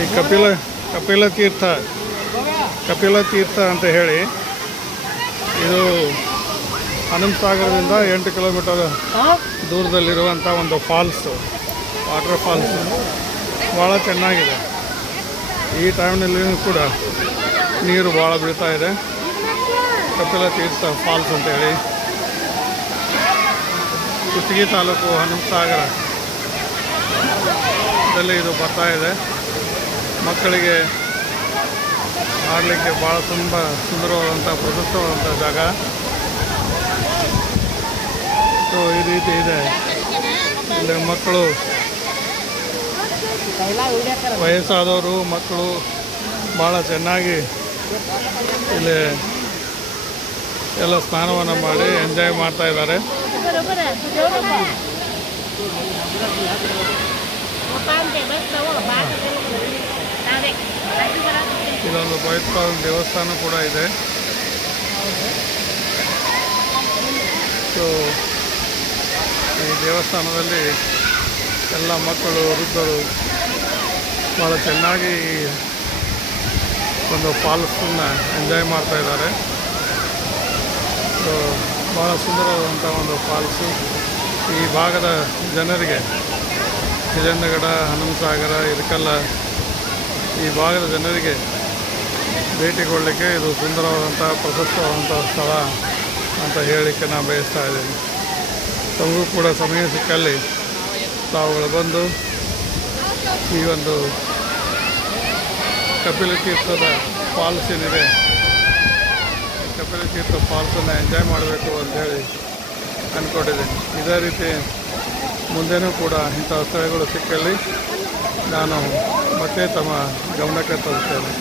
ಈ ಕಪಿಲ ತೀರ್ಥ ಅಂತ ಹೇಳಿ ಇದು ಹನುಮಸಾಗರದಿಂದ 8 ಕಿಲೋಮೀಟರ್ ದೂರದಲ್ಲಿರುವಂಥ ಒಂದು ಫಾಲ್ಸು, ವಾಟರ್ ಫಾಲ್ಸು. ಭಾಳ ಚೆನ್ನಾಗಿದೆ. ಈ ಟೈಮ್ನಲ್ಲಿ ಕೂಡ ನೀರು ಭಾಳ ಬೀಳ್ತಾ ಇದೆ. ಕಪಿಲ ತೀರ್ಥ ಫಾಲ್ಸ್ ಅಂತೇಳಿ ಕುಷ್ಟಗಿ ತಾಲೂಕು ಹನುಮಸಾಗರದಲ್ಲಿ ಇದು ಬರ್ತಾ ಇದೆ. ಮಕ್ಕಳಿಗೆ ಆಡಲಿಕ್ಕೆ ಭಾಳ ಸುಂದರವಾದಂಥ ಪ್ರಶಸ್ತವಾದಂಥ ಜಾಗ. ಸೊ ಈ ರೀತಿ ಇದೆ. ಇಲ್ಲಿ ಮಕ್ಕಳು, ವಯಸ್ಸಾದವರು, ಮಕ್ಕಳು ಭಾಳ ಚೆನ್ನಾಗಿ ಇಲ್ಲಿ ಎಲ್ಲ ಸ್ನಾನವನ್ನು ಮಾಡಿ ಎಂಜಾಯ್ ಮಾಡ್ತಾ ಇದ್ದಾರೆ. ಇದೊಂದು ಪವಿತ್ರವಾದ ದೇವಸ್ಥಾನ ಕೂಡ ಇದೆ. ಸೊ ಈ ದೇವಸ್ಥಾನದಲ್ಲಿ ಎಲ್ಲ ಮಕ್ಕಳು, ವೃದ್ಧರು ಭಾಳ ಚೆನ್ನಾಗಿ ಒಂದು ಫಾಲ್ಸನ್ನು ಎಂಜಾಯ್ ಮಾಡ್ತಾ ಇದ್ದಾರೆ. ಸೊ ಭಾಳ ಸುಂದರವಾದಂಥ ಒಂದು ಫಾಲ್ಸು. ಈ ಭಾಗದ ಜನರಿಗೆ, ಹಿರಿಯಣ್ಣಗಡ, ಹನುಮಸಾಗರ, ಇರಕಲ್ಲ ಈ ಭಾಗದ ಜನರಿಗೆ ಭೇಟಿ ಕೊಡಲಿಕ್ಕೆ ಇದು ಸುಂದರವಾದಂಥ ಪ್ರಶಸ್ತವಾದಂಥ ಸ್ಥಳ ಅಂತ ಹೇಳಲಿಕ್ಕೆ ನಾನು ಬಯಸ್ತಾ ಇದ್ದೀನಿ. ತಮಗೂ ಕೂಡ ಸಮಯ ಸಿಕ್ಕಲ್ಲಿ ತಾವುಗಳು ಬಂದು ಈ ಒಂದು ಕಪಿಲ ತೀರ್ಥದ ಫಾಲ್ಸ್ ಏನಿದೆ, ಕಪಿಲ ತೀರ್ಥ ಫಾಲ್ಸನ್ನು ಎಂಜಾಯ್ ಮಾಡಬೇಕು ಅಂಥೇಳಿ ಅಂದ್ಕೊಂಡಿದ್ದೀನಿ. ಇದೇ ರೀತಿ ಮುಂದೆನೂ ಕೂಡ ಇಂಥ ಸ್ಥಳಗಳು ಸಿಕ್ಕಲ್ಲಿ ನಾನು ಮತ್ತೆ ತಮ್ಮ ಗಮನಕ್ಕೆ ತರುತ್ತೇನೆ.